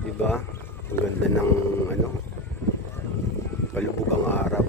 Diba? Ang ganda ng ano, palubog ang araw.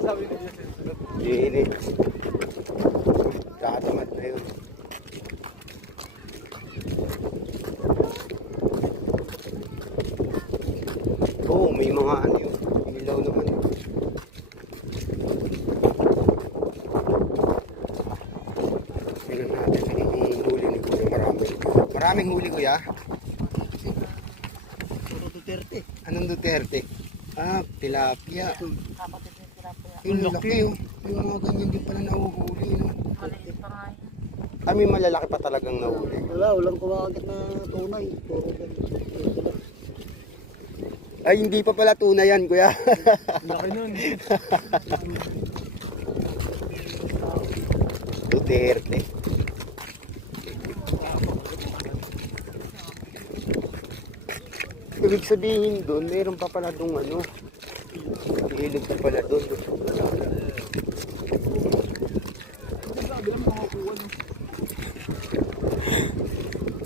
Sabi niya sa susunod. Init. Katamad na yun. Oo, may mga ano yun. Ilaw naman. Tingnan natin ang huli ni Kuya. Maraming huli, Kuya. Puro Duterte. Anong Duterte? Ah, tilapia. Kapatid ng tilapia. Yung laki, oh. Yung mga ganyan din pala nahuhuli, no? Maliit pa nga yun. Kami malalaki pa talagang nahuli. Walang kumakagat na tunay. Puro ganito. Ay, hindi pa pala tuna yan, Kuya. Laki nun. Duterte. Ibig sabihin doon, meron pa pala doon ano. Ilog pa pala doon.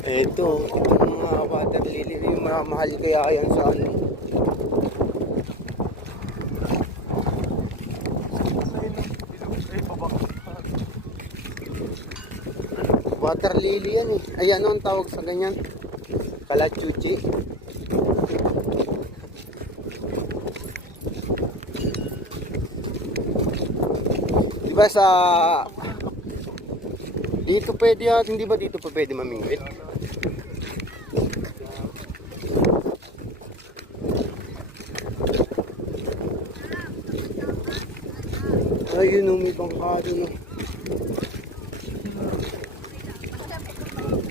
Ito mga water lily, yung mahal kaya yan sa ano. Water lily yan eh. Ay ano ang tawag sa ganyan? Kalachuchi. Diba sa dito pwede at hindi ba dito pa pwede mamingwit? Ayun o, may bangka doon o.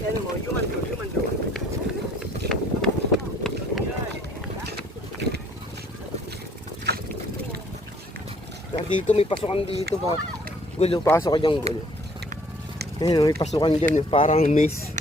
Ano mo, human doon. Dito may pasukan dito ba? Gulo, pasok ka dyan gulo. Ayun, may pasukan dyan, parang maze.